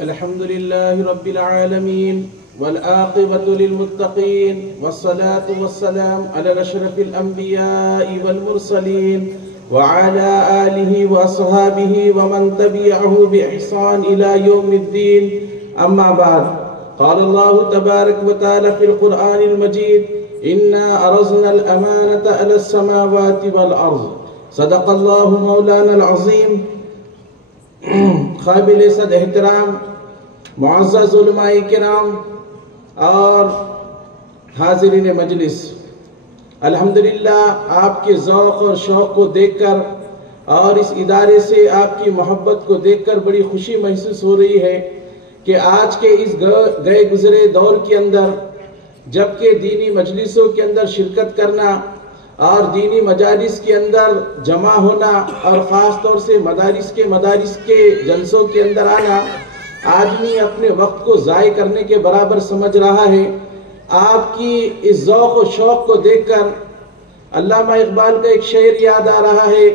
الحمد لله رب العالمين والعاقبة للمتقين والصلاة والسلام على أشرف الأنبياء والمرسلين وعلى آله وأصحابه ومن تبعه بإحسان إلى يوم الدين. أما بعد، قال الله تبارك وتعالى في القرآن المجيد: إنا أرزنا الأمانة على السماوات والأرض. صدق الله مولانا العظيم. قابل صد احترام معزز علماء کرام اور حاضرین مجلس، الحمدللہ آپ کے ذوق اور شوق کو دیکھ کر اور اس ادارے سے آپ کی محبت کو دیکھ کر بڑی خوشی محسوس ہو رہی ہے کہ آج کے اس گئے گزرے دور کے اندر جبکہ دینی مجلسوں کے اندر شرکت کرنا اور دینی مجالس کے اندر جمع ہونا اور خاص طور سے مدارس کے جلسوں کے اندر آنا آدمی اپنے وقت کو ضائع کرنے کے برابر سمجھ رہا ہے. آپ کی اس ذوق و شوق کو دیکھ کر علامہ اقبال کا ایک شعر یاد آ رہا ہے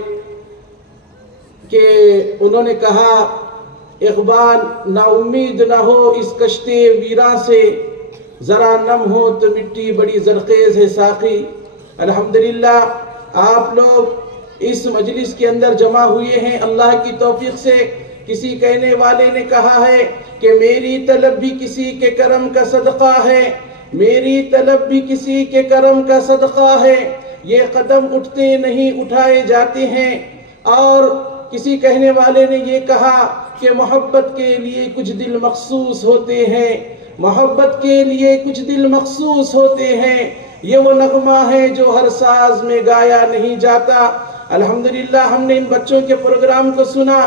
کہ انہوں نے کہا: اقبال نا امید نہ ہو اس کشتے ویراں سے، ذرا نم ہو تو مٹی بڑی زرخیز ہے ساقی. الحمدللہ آپ لوگ اس مجلس کے اندر جمع ہوئے ہیں اللہ کی توفیق سے. کسی کہنے والے نے کہا ہے کہ میری طلب بھی کسی کے کرم کا صدقہ ہے، میری طلب بھی کسی کے کرم کا صدقہ ہے، یہ قدم اٹھتے نہیں اٹھائے جاتے ہیں. اور کسی کہنے والے نے یہ کہا کہ محبت کے لیے کچھ دل مخصوص ہوتے ہیں، محبت کے لیے کچھ دل مخصوص ہوتے ہیں، یہ وہ نغمہ ہے جو ہر ساز میں گایا نہیں جاتا. الحمدللہ ہم نے ان بچوں کے پروگرام کو سنا،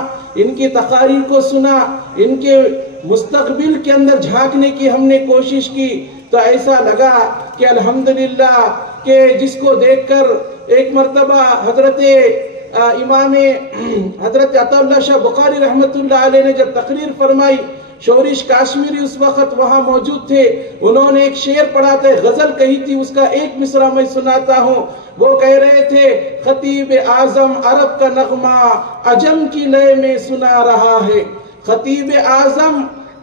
ان کی تقاریر کو سنا، ان کے مستقبل کے اندر جھانکنے کی ہم نے کوشش کی تو ایسا لگا کہ الحمدللہ کہ جس کو دیکھ کر ایک مرتبہ حضرت امام حضرت عطا اللہ شاہ بخاری رحمت اللہ علیہ نے جب تقریر فرمائی، شورش کاشمیری اس وقت وہاں موجود تھے، انہوں نے ایک شعر پڑھا تھا، غزل کہی تھی، اس کا ایک مصرع میں سناتا ہوں. وہ کہہ رہے تھے: خطیب اعظم عرب کا نغمہ عجم کی لے میں سنا رہا ہے، خطیب اعظم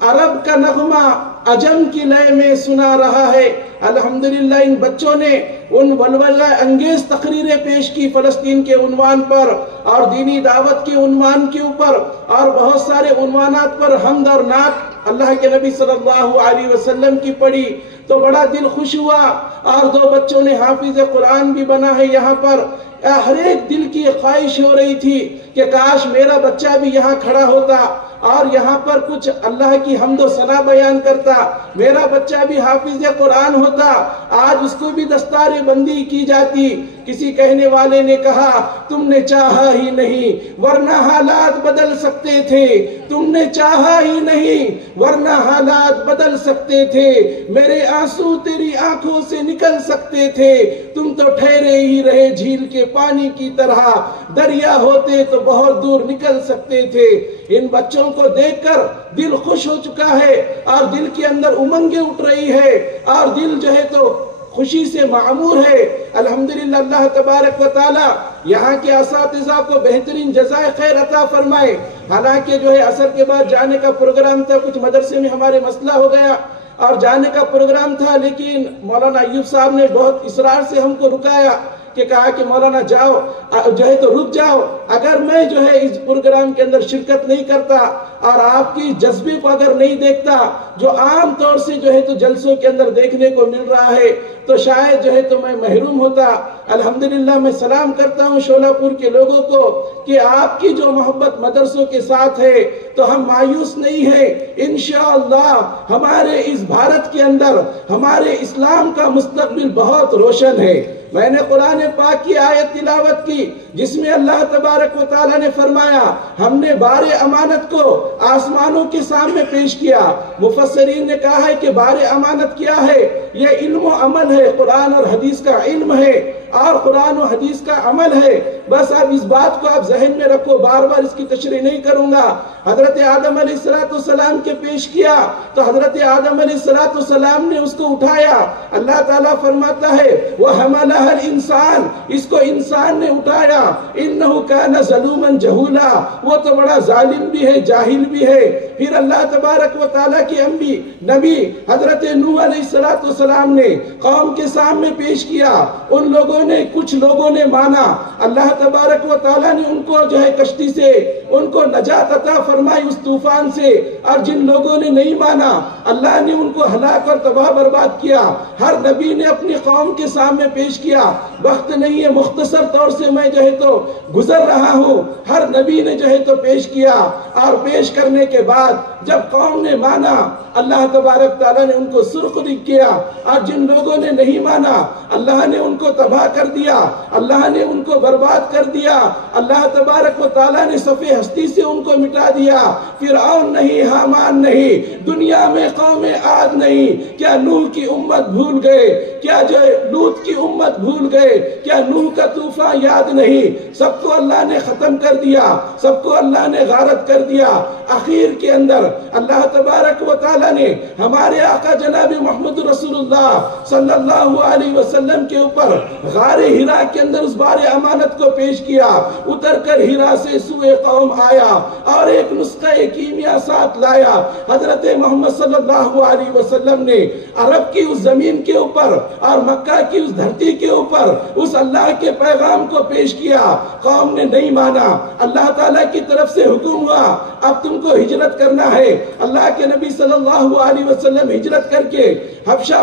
عرب کا نغمہ عجم کی لے میں سنا رہا ہے. الحمدللہ ان بچوں نے ان ولولہ انگیز تقریریں پیش کی فلسطین کے عنوان پر اور دینی دعوت کے عنوان کے اوپر اور بہت سارے عنوانات پر حمد اور نعت اللہ کے نبی صلی اللہ علیہ وسلم کی پڑھی تو بڑا دل خوش ہوا. اور دو بچوں نے حافظ قرآن بھی بنا ہے یہاں پر. ہر ایک دل کی خواہش ہو رہی تھی کہ کاش میرا بچہ بھی یہاں کھڑا ہوتا اور یہاں پر کچھ اللہ کی حمد و ثنا بیان کرتا، میرا بچہ بھی حافظ قرآن ہوتا، آج اس کو بھی دستار بندی کی جاتی. کسی کہنے والے نے کہا: تم نے چاہا ہی نہیں ورنہ حالات بدل سکتے تھے، تم نے چاہا ہی نہیں ورنہ حالات بدل سکتے تھے، میرے آنسو تیری آنکھوں سے نکل سکتے تھے، تم تو ٹھہرے ہی رہے جھیل کے پانی کی طرح، دریا ہوتے تو بہت دور نکل سکتے تھے. ان بچوں کو دیکھ کر دل خوش ہو چکا ہے اور دل کے اندر امنگیں اٹھ رہی ہے اور دل جو ہے تو خوشی سے معمور ہے. الحمدللہ اللہ تبارک و تعالی یہاں کے اساتذہ کو بہترین جزائے خیر عطا فرمائے. حالانکہ جو ہے عصر کے بعد جانے کا پروگرام تھا، کچھ مدرسے میں ہمارے مسئلہ ہو گیا اور جانے کا پروگرام تھا، لیکن مولانا ایوب صاحب نے بہت اصرار سے ہم کو رکایا کہ کہا کہ مولانا جاؤ جو ہے تو رک جاؤ، اگر میں جو ہے اس پروگرام کے اندر شرکت نہیں کرتا اور آپ کی جذبے کو اگر نہیں دیکھتا جو عام طور سے جو ہے تو جلسوں کے اندر دیکھنے کو مل رہا ہے تو شاید جو ہے تو میں محروم ہوتا. الحمدللہ میں سلام کرتا ہوں شولہ پور کے لوگوں کو کہ آپ کی جو محبت مدرسوں کے ساتھ ہے تو ہم مایوس نہیں ہیں. انشاءاللہ ہمارے اس بھارت کے اندر ہمارے اسلام کا مستقبل بہت روشن ہے. میں نے قرآن پاک کی آیت تلاوت کی جس میں اللہ تبارک و تعالیٰ نے فرمایا ہم نے بار امانت کو آسمانوں کے سامنے پیش کیا. مفسرین نے کہا ہے کہ بار امانت کیا ہے؟ یہ علم و عمل ہے، قرآن اور حدیث کا علم ہے اور قرآن و حدیث کا عمل ہے. بس اب اس بات کو آپ ذہن میں رکھو، بار بار اس کی تشریح نہیں کروں گا۔ حضرت آدم علیہ السلام کے پیش کیا تو حضرت آدم علیہ السلام نے اس کو اٹھایا۔ اللہ تعالیٰ فرماتا ہے وَحَمَلَهَا الْإِنسَانِ، اس کو انسان نے اٹھایا، إِنَّهُ كَانَ ظَلُومًا جَهُولًا، وہ تو بڑا ظالم بھی ہے، جاہل بھی ہے۔ پھر اللہ تبارک و تعالیٰ کے نبی حضرت نوح علیہ السلام نے قوم کے سامنے پیش کیا، ان لوگوں نے، کچھ لوگوں نے مانا، اللہ تبارک و تعالیٰ نے ان کو جو ہے کشتی سے ان کو نجات عطا فرمائی اس طوفان سے، اور جن لوگوں نے نہیں مانا اللہ نے ان کو ہلاک اور تباہ برباد کیا۔ ہر نبی نے اپنی قوم کے سامنے پیش کیا۔ وقت نہیں ہے، مختصر طور سے میں جو ہے تو گزر رہا ہوں۔ ہر نبی نے جو ہے تو پیش کیا، اور پیش کرنے کے بعد جب قوم نے مانا اللہ تبارک تعالیٰ نے ان کو سرخرخ کیا، اور جن لوگوں نے نہیں مانا اللہ نے ان کو تباہ کر دیا، اللہ نے ان کو برباد کر دیا۔ اللہ تبارک و تعالیٰ نے صفِ ہستی سے ان کو مٹا دیا۔ فرعون نہیں، حامان نہیں، دنیا میں قوم عاد نہیں۔ کیا نوح کی امت بھول گئے؟ کیا جو لوط کی امت بھول گئے؟ کیا نوح کا طوفان یاد نہیں؟ سب کو اللہ نے ختم کر دیا، سب کو اللہ نے غارت کر دیا۔ آخر کے اندر اللہ تبارک و تعالیٰ نے ہمارے آقا جناب محمد رسول اللہ صلی اللہ علیہ وسلم کے اوپر غار ہرا کے اندر اس بار امانت کو پیش کیا۔ اتر کر ہرا سے سوئے قوم آیا اور ایک نسخہ کیمیا ساتھ لایا۔ حضرت محمد صلی اللہ علیہ وسلم نے عرب کی اس زمین کے اوپر اور مکہ کی اس دھرتی کے اوپر اس اللہ کے پیغام کو پیش کیا۔ قوم نے نہیں مانا، اللہ تعالیٰ کی طرف سے حکم ہوا اب تم کو ہجرت کرنا ہے۔ اللہ کے نبی صلی اللہ علیہ وسلم ہجرت کر کے حبشہ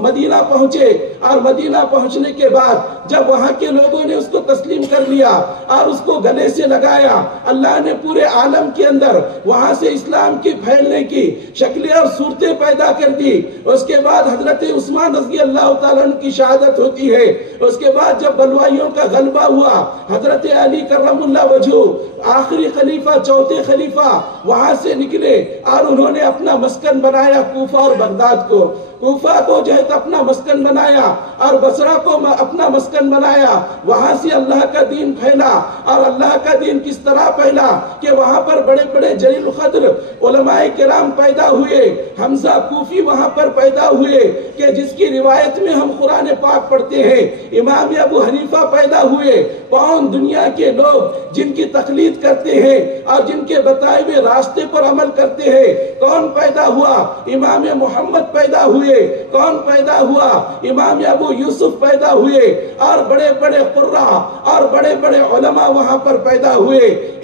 مدینہ پہنچے، اور مدینہ پہنچنے کے بعد جب وہاں کے لوگوں نے اس کو تسلیم کر لیا اور اس کو گلے سے لگایا، اللہ نے پورے عالم کے اندر وہاں سے اسلام کی پھیلنے کی شکلیں اور صورتیں پیدا کر دی۔ اس کے بعد حضرت عثمان رضی اللہ تعالیٰ عنہ کی شہادت ہوتی ہے۔ اس کے بعد جب بلوائیوں کا غلبہ ہوا، حضرت علی کرم اللہ وجہہ آخری خلیفہ، چوتھے خلیفہ وہاں سے نکلے اور انہوں نے اپنا مسکن بنایا کوفہ اور بغداد کو۔ کوفہ کو جو ہے تو اپنا مسکن بنایا اور بصرہ کو اپنا مسکن بنایا۔ وہاں سے اللہ کا دین پھیلا، اور اللہ کا دین کس طرح پھیلا کہ وہاں پر بڑے بڑے جلیل القدر علماء کرام پیدا ہوئے۔ حمزہ کوفی وہاں پر پیدا ہوئے کہ جس کی روایت میں ہم قرآن پاک پڑھتے ہیں۔ امام ابو حنیفہ پیدا ہوئے۔ کون دنیا کے لوگ جن کی تقلید کرتے ہیں اور جن کے بتائے ہوئے راستے پر عمل کرتے ہیں، کون پیدا ہوا؟ امام محمد پیدا ہوئے۔ کون پیدا ہوا؟ امام ابو یوسف پیدا ہوئے، اور بڑے بڑے قراء اور بڑے بڑے علماء وہاں پر پیدا ہوئے۔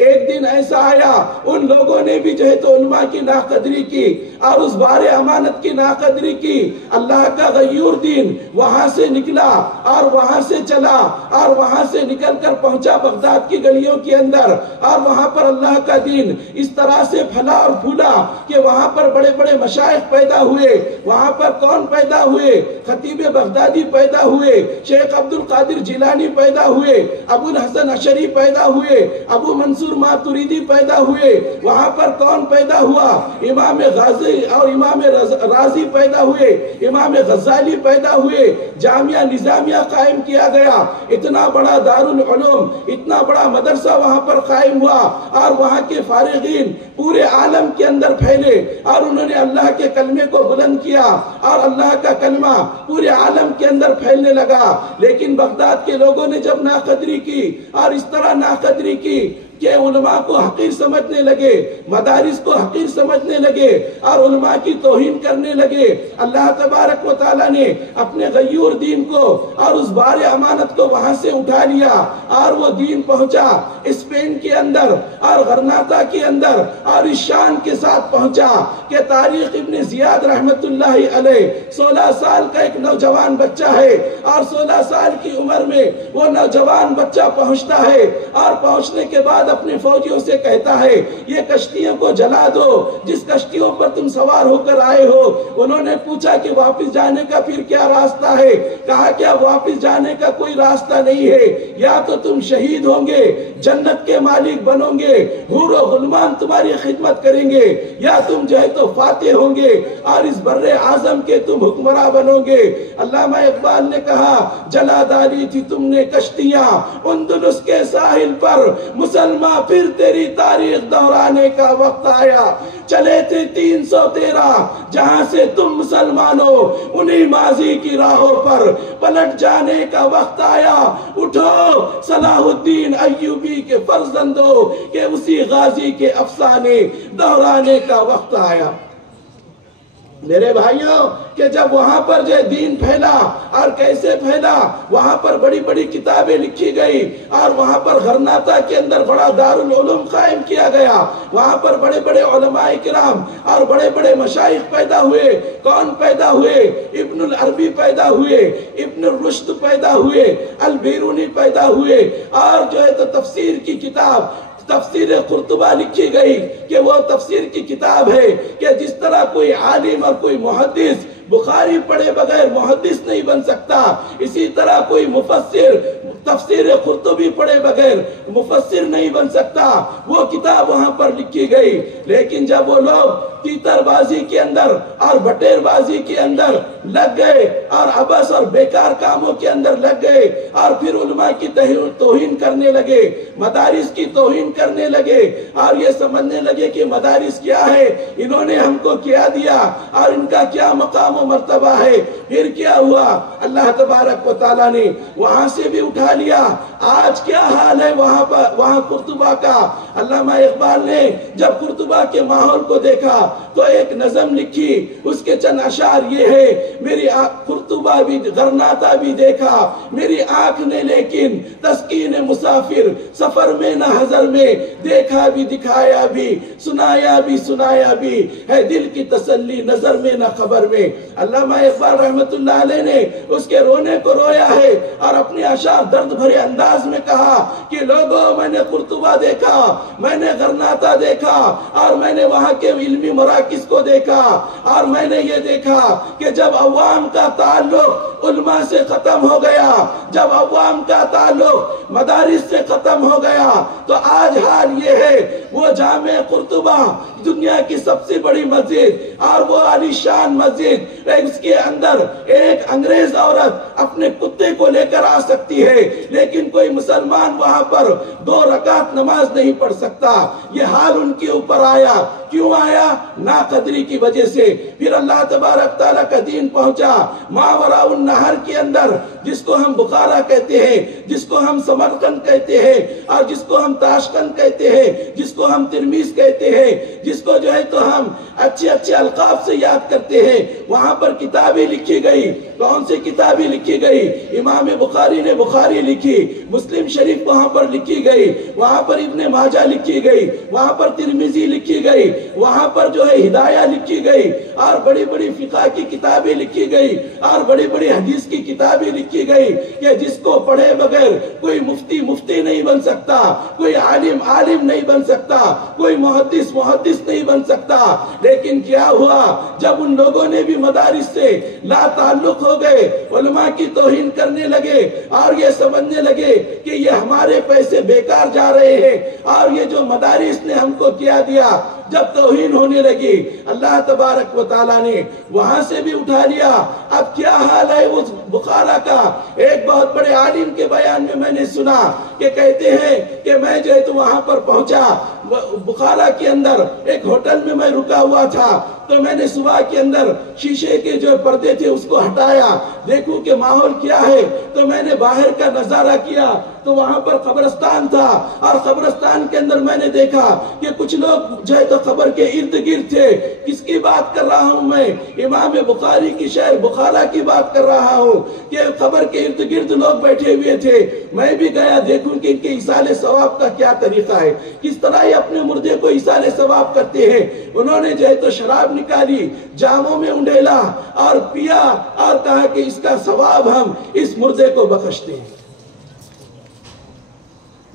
ایک دن ایسا آیا ان لوگوں نے بھی جو ہے تو علماء کی ناقدری کی اور اس بار امانت کی ناقدری کی۔ اللہ کا غیور دین وہاں سے نکلا اور وہاں سے چلا اور وہاں سے نکل کر پہنچا بغداد کی گلیوں کے اندر، اور وہاں پر اللہ کا دین اس طرح سے پھلا اور پھولا کہ وہاں پر بڑے بڑے مشائخ پیدا ہوئے۔ وہاں پر کون پیدا ہوئے؟ خطیب بغدادی پیدا ہوئے، شیخ عبد القادر جیلانی پیدا ہوئے، ابو الحسن اشعری پیدا ہوئے، ابو منصور ماتریدی پیدا ہوئے۔ وہاں پر کون پیدا ہوا؟ امام غازی اور امام رازی پیدا ہوئے، امام غزالی پیدا ہوئے۔ جامعہ نظامیہ قائم کیا گیا، اتنا بڑا دارالعلوم، اتنا بڑا مدرسہ وہاں پر قائم ہوا، اور وہاں کے فارغین پورے عالم کے اندر پھیلے، اور انہوں نے اللہ کے کلمے کو بلند کیا، اور اللہ کا کلمہ پورے عالم کے اندر پھیلنے لگا۔ لیکن بغداد کے لوگوں نے جب ناقدری کی، اور اس طرح ناقدری کی کہ علماء کو حقیر سمجھنے لگے، مدارس کو حقیر سمجھنے لگے، اور علماء کی توہین کرنے لگے، اللہ تبارک و تعالیٰ نے اپنے غیور دین کو اور اس بار امانت کو وہاں سے اٹھا لیا، اور وہ دین پہنچا اسپین کے اندر اور غرناطہ کے اندر، اور اس شان کے ساتھ پہنچا کہ تاریخ ابن زیاد رحمت اللہ علیہ 16 سال کا ایک نوجوان بچہ ہے، اور 16 سال کی عمر میں وہ نوجوان بچہ پہنچتا ہے، اور پہنچنے کے بعد اپنے فوجیوں سے کہتا ہے یہ کشتیوں کو جلا دو جس کشتیوں پر تم سوار ہو کر آئے ہو۔ انہوں نے پوچھا کہ واپس جانے کا پھر کیا راستہ ہے؟ کہا کہ اب واپس جانے کا کوئی راستہ نہیں ہے، یا تو تم شہید ہوں گے، جنت کے مالک بنو گے، گے، حور و غلمان تمہاری خدمت کریں گے، یا تم جو ہے تو فاتح ہوں گے اور اس بر اعظم کے تم حکمراں بنو گے۔ علامہ اقبال نے کہا جلا ڈالی تھی تم نے کشتیاں اندلس کے ساحل پر، مسلمان پھر تیری تاریخ دہرانے کا وقت آیا۔ چلے تھے 313 جہاں سے تم مسلمان ہو، انہی ماضی کی راہوں پر پلٹ جانے کا وقت آیا۔ اٹھو صلاح الدین ایوبی کے فرزندوں کہ اسی غازی کے افسانے دہرانے کا وقت آیا۔ میرے بھائیوں کہ جب وہاں پر جو دین پھیلا اور کیسے پھیلا، وہاں پر بڑی بڑی کتابیں لکھی گئی اور وہاں پر غرناطہ کے اندر بڑا دارالعلوم قائم کیا گیا، وہاں پر بڑے بڑے علماء کرام اور بڑے بڑے مشائخ پیدا ہوئے۔ کون پیدا ہوئے؟ ابن العربی پیدا ہوئے، ابن الرشد پیدا ہوئے، البیرونی پیدا ہوئے، اور جو ہے تو تفسیر کی کتاب تفسیر قرطبہ لکھی گئی کہ وہ تفسیر کی کتاب ہے کہ جس طرح کوئی عالم اور کوئی محدث بخاری پڑھے بغیر محدث نہیں بن سکتا، اسی طرح کوئی مفسر تفسیر قرطبی پڑھے بغیر مفسر نہیں بن سکتا۔ وہ کتاب وہاں پر لکھی گئی، لیکن جب وہ لوگ تیتر بازی کے اندر اور بٹیر بازی کے اندر لگ گئے اور عبث اور بیکار کاموں کے اندر لگ گئے اور پھر علماء کی توہین کرنے لگے، مدارس کی توہین کرنے لگے اور یہ سمجھنے لگے کہ مدارس کیا ہے، انہوں نے ہم کو کیا دیا اور ان کا کیا مقام و مرتبہ ہے، پھر کیا ہوا؟ اللہ تبارک و تعالیٰ نے وہاں سے بھی اٹھا لیا۔ آج کیا حال ہے وہاں قرطبہ کا؟ علامہ اقبال نے جب قرطبہ کے ماحول کو دیکھا تو ایک نظم لکھی، اس کے چند اشعار یہ ہے: میری قرطبہ بھی غرناطہ بھی دیکھا میری آنکھ نے، لیکن تسکین مسافر سفر میں نہ حضر میں، دیکھا بھی دکھایا بھی سنایا بھی ہے دل کی تسلی نظر میں نہ خبر میں۔ علامہ اقبال رحمت اللہ علیہ نے اس کے رونے کو رویا ہے اور اپنے اشعار درد بھرے انداز میں کہا کہ لوگوں میں نے قرطبہ دیکھا، میں نے غرناطہ دیکھا اور میں نے وہاں کے علمی مراکز کو دیکھا، اور میں نے یہ دیکھا کہ جب عوام کا تعلق علماء سے ختم ہو گیا، جب عوام کا تعلق مدارس سے ختم ہو گیا، تو آج حال یہ ہے وہ جامع قرطبہ دنیا کی سب سے بڑی مسجد اور وہ عالی شان مسجد، اس کے اندر ایک انگریز عورت اپنے کتے کو لے کر آ سکتی ہے، لیکن کوئی مسلمان وہاں پر 2 رکعت نماز نہیں پڑھ سکتا۔ یہ حال ان کے اوپر آیا، کیوں آیا؟ ناقدری کی وجہ سے۔ پھر اللہ تبارک تعالیٰ کا دین پہنچا ماوراء النہر کے اندر، جس کو ہم بخارا کہتے ہیں، جس کو ہم سمرقند کہتے ہیں، اور جس کو ہم تاشقند کہتے ہیں، جس کو ہم ترمیز کہتے ہیں، جس کو جو ہے تو ہم اچھے اچھے القاب سے یاد کرتے ہیں۔ وہاں پر کتابیں لکھی گئی۔ کون سی کتابیں لکھی گئی؟ امام بخاری نے بخاری لکھی، مسلم شریف وہاں پر لکھی گئی، وہاں پر ابن ماجہ لکھی گئی، وہاں پر ترمذی لکھی گئی، وہاں پر جو ہے ہدایہ لکھی گئی، اور بڑی بڑی فقہ کی کتابیں لکھی گئی، اور بڑی بڑی حدیث کی کتابیں لکھی گئی کہ جس کو پڑھے بغیر کوئی مفتی نہیں بن سکتا، کوئی عالم نہیں بن سکتا، کوئی محدث نہیں بن سکتا۔ لیکن کیا ہوا؟ جب ان لوگوں نے بھی مدارس سے لا تعلق ہو گئے، علماء کی توہین کرنے لگے اور یہ سمجھنے لگے کہ یہ ہمارے پیسے بیکار جا رہے ہیں، اور یہ جو مدارس نے ہم کو کیا دیا، جب توہین ہونے لگی، اللہ تبارک و تعالیٰ نے وہاں سے بھی اٹھا لیا۔ اب کیا حال ہے اس بخارا کا؟ ایک بہت بڑے عالم کے بیان میں نے سنا کہ کہتے ہیں کہ میں جو ہے تو وہاں پر پہنچا بخارا کے اندر، ایک ہوٹل میں میں رکا ہوا تھا، تو میں نے صبح کے اندر شیشے کے جو پردے تھے اس کو ہٹایا، دیکھوں کہ ماحول کیا ہے، تو میں نے باہر کا نظارہ کیا تو وہاں پر قبرستان تھا، اور قبرستان کے اندر میں نے دیکھا کہ کچھ لوگ جو ہے تو قبر کے ارد گرد تھے۔ کس کی بات کر رہا ہوں میں؟ امام بخاری کی شہر بخارا کی بات کر رہا ہوں کہ قبر کے ارد گرد لوگ بیٹھے ہوئے تھے۔ میں بھی گیا دیکھوں کہ ان کے ایصال ثواب کا کیا طریقہ ہے، کس طرح یہ اپنے مردے کو ایصال ثواب کرتے ہیں۔ انہوں نے جو ہے تو شراب نکالی، جاموں میں انڈیلا اور پیا، اور کہا کہ اس کا ثواب ہم اس مردے کو بخشتے ہیں۔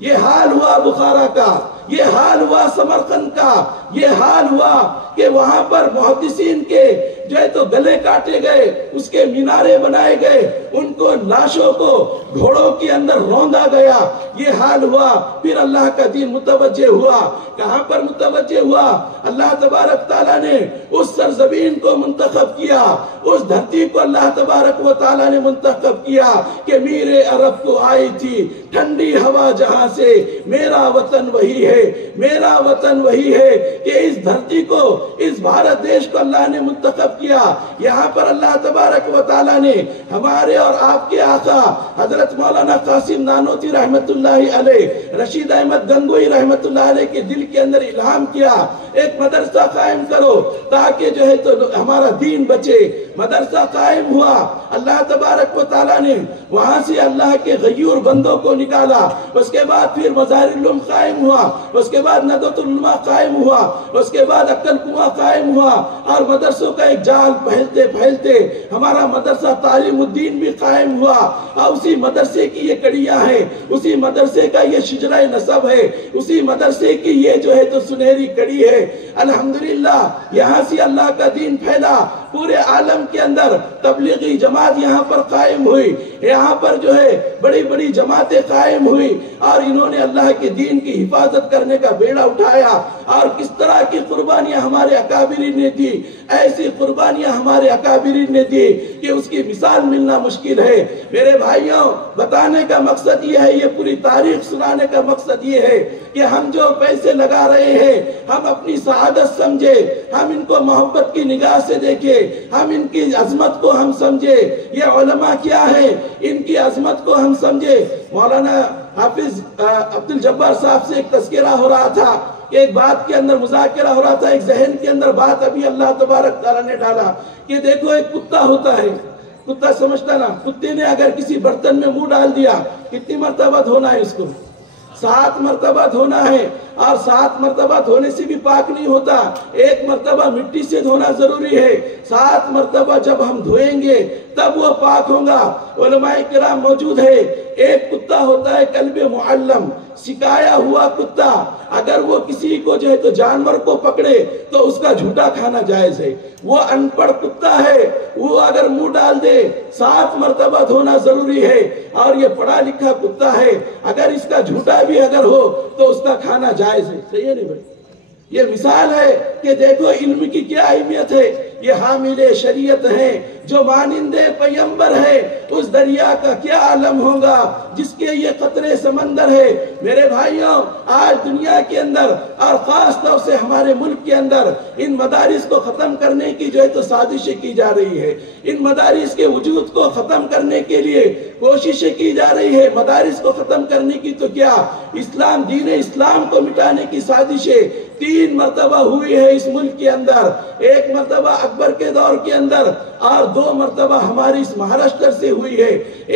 یہ حال ہوا بخارا کا، یہ حال ہوا سمرقند کا، یہ حال ہوا کہ وہاں پر محدثین کے جو ہے تو گلے کاٹے گئے، اس کے مینارے بنائے گئے، ان کو لاشوں کو گھوڑوں کے اندر روندا گیا، یہ حال ہوا۔ پھر اللہ کا دین متوجہ ہوا، کہاں پر متوجہ ہوا؟ اللہ تبارک تعالیٰ نے اس سرزمین کو منتخب کیا، اس دھرتی کو اللہ تبارک و تعالیٰ نے منتخب کیا کہ میرے عرب کو آئی تھی ٹھنڈی ہوا جہاں سے، میرا وطن وہی ہے، میرا وطن وہی ہے کہ اس دھرتی کو، اس بھارت دیش کو اللہ نے منتخب کیا۔ یہاں پر اللہ تبارک و تعالیٰ نے ہمارے اور آپ کے آقا حضرت مولانا قاسم نانوتوی رحمت اللہ علیہ، رشید احمد گنگوئی رحمت اللہ علیہ کے دل کے اندر الہام کیا، ایک مدرسہ قائم کرو تاکہ جو ہے تو ہمارا دین بچے۔ مدرسہ قائم ہوا، اللہ تبارک و تعالیٰ نے وہاں سے اللہ کے غیور بندوں کو نکالا۔ اس کے بعد پھر مزار العلوم قائم ہوا، اس کے بعد ندوۃ العلماء قائم ہوا، اس کے بعد عقل کنواں قائم ہوا، اور مدرسوں کا ایک جال پھیلتے پھیلتے ہمارا مدرسہ تعلیم الدین بھی قائم ہوا۔ اور اسی مدرسے کی یہ کڑیاں ہیں، اسی مدرسے کا یہ شجرہ نسب ہے، اسی مدرسے کی یہ جو ہے تو سنہری کڑی ہے۔ الحمدللہ یہاں سے اللہ کا دین پھیلا، پورے عالم کے اندر تبلیغی جماعت یہاں پر قائم ہوئی، یہاں پر جو ہے بڑی بڑی جماعتیں قائم ہوئی، اور انہوں نے اللہ کے دین کی حفاظت کرنے کا بیڑا اٹھایا۔ اور کس طرح کی قربانیاں ہمارے اکابرین نے دی، ایسی قربانیاں ہمارے اکابرین نے دی کہ اس کی مثال ملنا مشکل ہے۔ میرے بھائیوں، بتانے کا مقصد یہ ہے، یہ پوری تاریخ سنانے کا مقصد یہ ہے کہ ہم جو پیسے لگا رہے ہیں، ہم اپنی سعادت سمجھے، ہم ان کو محبت کی نگاہ سے دیکھے، ہم ان کی عظمت کو ہم سمجھے۔ یہ علماء کیا ہیں، ان کی عظمت کو ہم سمجھے۔ مولانا حافظ عبدالجبار صاحب سے ایک تذکرہ ہو رہا تھا، ایک بات کے اندر مذاکرہ ہو رہا تھا، ایک ذہن کے اندر بات ابھی اللہ تبارک تعالیٰ نے ڈالا کہ دیکھو ایک کتا ہوتا ہے، کتا سمجھتا نا، کتے نے اگر کسی برتن میں منہ ڈال دیا کتنی مرتبہ دھونا ہے اس کو؟ 7 مرتبہ دھونا ہے، اور 7 مرتبہ دھونے سے بھی پاک نہیں ہوتا، ایک مرتبہ مٹی سے دھونا ضروری ہے۔ 7 مرتبہ جب ہم دھوئیں گے تب وہ پاک ہوگا۔ علماء کرام موجود ہے، ایک کتا ہوتا ہے کلب معلم، سکھایا ہوا کتا، اگر وہ کسی کو جو ہے تو جانور کو پکڑے تو اس کا جھوٹا کھانا جائز ہے۔ وہ ان پڑھ کتا ہے، وہ اگر منہ ڈال دے 7 مرتبہ دھونا ضروری ہے، اور یہ پڑھا لکھا کتا ہے، اگر اس کا جھوٹا بھی اگر ہو تو اس کا کھانا جائز ہے۔ صحیح ہے نہیں بھائی؟ یہ مثال ہے کہ دیکھو علم کی کیا اہمیت ہے۔ یہ حامل شریعت ہیں جو مانند پیمبر ہے، اس دریا کا کیا عالم ہوگا جس کے یہ قطرے سمندر ہے۔ میرے بھائیوں، آج دنیا کے اندر اور خاص طور سے ہمارے ملک کے اندر ان مدارس کو ختم کرنے کی جو ہے تو سازشیں کی جا رہی ہے، ان مدارس کے وجود کو ختم کرنے کے لیے کوششیں کی جا رہی ہے۔ مدارس کو ختم کرنے کی تو کیا، اسلام، دین اسلام کو مٹانے کی سازشیں 3 مرتبہ ہوئی ہے اس ملک کے اندر، 1 مرتبہ اکبر کے دور کے اندر، اور 2 مرتبہ ہماری اس مہاراشٹر سے ہوئی ہے۔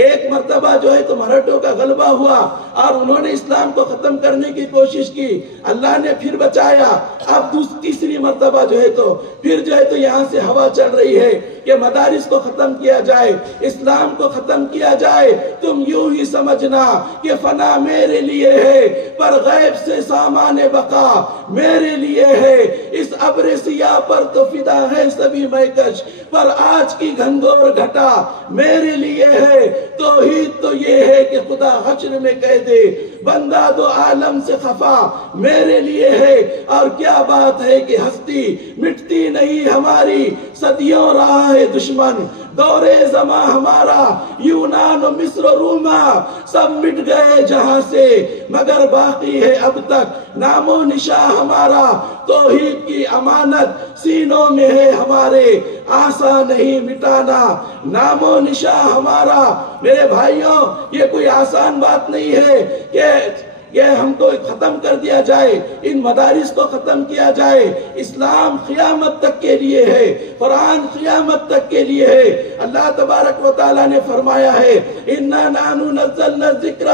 1 مرتبہ جو ہے تو مراٹھوں کا غلبہ ہوا اور انہوں نے اسلام کو ختم کرنے کی کوشش کی، اللہ نے پھر بچایا۔ اب تیسری مرتبہ جو ہے تو پھر جو ہے تو یہاں سے ہوا چل رہی ہے کہ مدارس کو ختم کیا جائے، اسلام کو ختم کیا جائے۔ تم یوں ہی سمجھنا کہ فنا میرے لیے ہے، پر غیب سے سامان بقا میرے لیے ہے۔ اس ابر سیاہ پر تو فدا ہے سبھی مہکش، پر آج کی گھنگور گھٹا میرے لیے ہے۔ توحید تو یہ ہے کہ خدا حشر میں کہہ دے بندہ دو عالم سے خفا میرے لیے ہے۔ اور کیا بات ہے کہ ہستی مٹتی نہیں ہماری، صدیوں رہا ہے دشمن دور زماں ہمارا، یونان و مصر و روما سب مٹ گئے جہاں سے، مگر باقی ہے اب تک نام و نشاں ہمارا۔ توحید کی امانت سینوں میں ہے ہمارے، آسان نہیں مٹانا نام و نشاں ہمارا۔ میرے بھائیوں، یہ کوئی آسان بات نہیں ہے کہ یہ ہم کو ختم کر دیا جائے، ان مدارس کو ختم کیا جائے۔ اسلام قیامت تک کے لیے ہے، قرآن قیامت تک کے لیے ہے۔ اللہ تبارک و تعالیٰ نے فرمایا ہے اِنَّا نَحْنُ نَزَّلْنَا الذِّكْرَ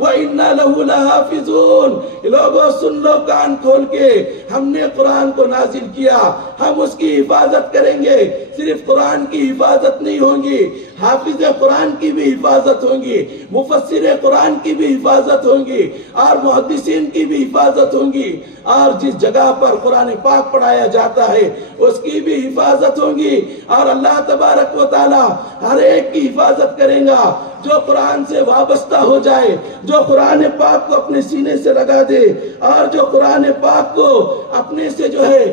وَإِنَّا لَهُ لَحَافِظُونَ۔ لوگوں سن لو کان کھول کے، ہم نے قرآن کو نازل کیا، ہم اس کی حفاظت کریں گے. صرف قرآن کی حفاظت نہیں ہوگی، حافظ قرآن کی بھی حفاظت ہوگی، مفسر قرآن کی بھی حفاظت ہوگی، اور محدثین کی بھی حفاظت ہوگی، اور جس جگہ پر قرآن پاک پڑھایا جاتا ہے اس کی بھی حفاظت ہوگی. اور اللہ تبارک و تعالی ہر ایک کی حفاظت کرے گا جو قرآن سے وابستہ ہو جائے، جو قرآن پاک کو اپنے سینے سے لگا دے، اور جو قرآن پاک کو اپنے سے جو ہے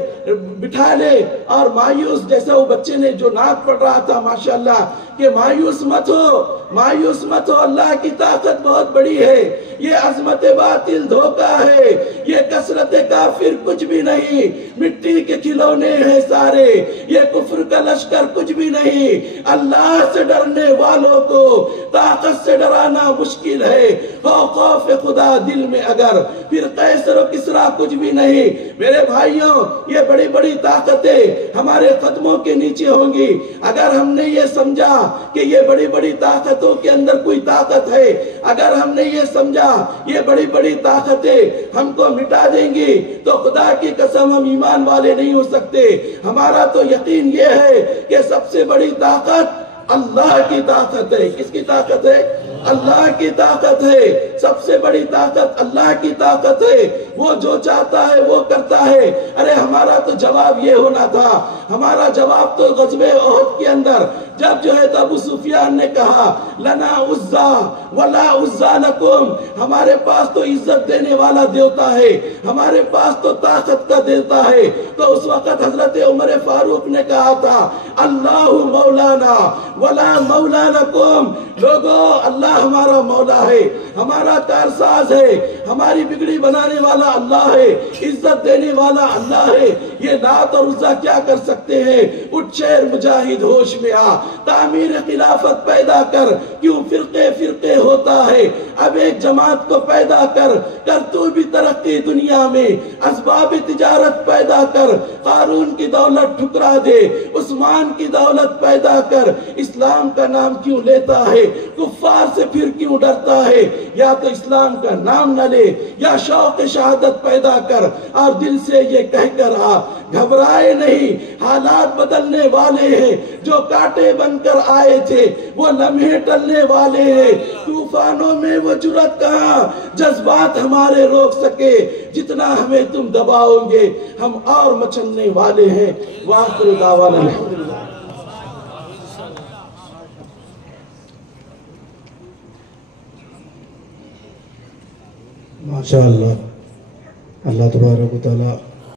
بٹھا لے. اور مایوس، جیسا وہ بچے نے جو نعت پڑھ رہا تھا ماشاءاللہ، کہ مایوس مت ہو، مایوس مت ہو، اللہ کی طاقت بہت بڑی ہے. یہ عظمت باطل دھوکہ ہے، یہ کثرت کافر کچھ بھی نہیں، مٹی کے کھلونے ہیں سارے، یہ کفر کا لشکر کچھ بھی نہیں. اللہ سے ڈرنے والوں کو طاقت سے ڈرانا مشکل ہے. خوف خدا دل میں اگر، پھر قیصر و کسریٰ کچھ بھی نہیں. میرے بھائیوں، یہ بڑی بڑی طاقتیں ہمارے قدموں کے نیچے ہوں گی. اگر ہم نے یہ سمجھا کہ یہ بڑی بڑی طاقتوں کے اندر کوئی طاقت ہے، اگر ہم نے یہ سمجھا یہ بڑی بڑی طاقتیں ہم کو مٹا دیں گی، تو خدا کی قسم ہم ایمان والے نہیں ہو سکتے. ہمارا تو یقین یہ ہے کہ سب سے بڑی طاقت اللہ کی طاقت ہے. کس کی طاقت ہے؟ اللہ کی طاقت ہے. سب سے بڑی طاقت اللہ کی طاقت ہے. وہ جو چاہتا ہے وہ کرتا ہے. ارے ہمارا تو جواب یہ ہونا تھا، ہمارا جواب تو غزوہ احد کے اندر جب جو ہے تو ابو سفیان نے کہا لنا عزا ولا عزا لکم، ہمارے پاس تو عزت دینے والا دیوتا ہے، ہمارے پاس تو طاقت کا دیوتا ہے. تو اس وقت حضرت عمر فاروق نے کہا تھا اللہ مولانا ولا مولا لکم. لوگو، اللہ ہمارا مولا ہے، ہمارا کارساز ہے، ہماری بگڑی بنانے والا اللہ ہے، عزت دینے والا اللہ ہے. یہ لات اور عزا کیا کر سکتے ہیں؟ اٹھ شیر مجاہد ہوش میں آ، تعمیر خلافت پیدا کر. کیوں فرقے فرقے ہوتا ہے؟ اب ایک جماعت کو پیدا کر تو بھی ترقی دنیا میں. اسباب تجارت پیدا کر، قارون کی دولت ٹھکرا دے، عثمان کی دولت پیدا کر. اسلام کا نام کیوں لیتا ہے؟ کفار سے پھر کیوں ڈرتا ہے؟ یا تو اسلام کا نام نہ لے، یا شوق شہادت پیدا کر اور دل سے یہ کہہ کر آ، گھبرائے نہیں، حالات بدلنے والے ہیں. جو کانٹے بن کر آئے تھے وہ لمحے ٹلنے والے ہیں. طوفانوں میں وہ جرأت کہاں جذبات ہمارے روک سکے، جتنا ہمیں تم دباؤ گے ہم اور مچلنے والے ہیں. وآخر دعوانا الحمدللہ. ماشاءاللہ، اللہ تبارک و تعالی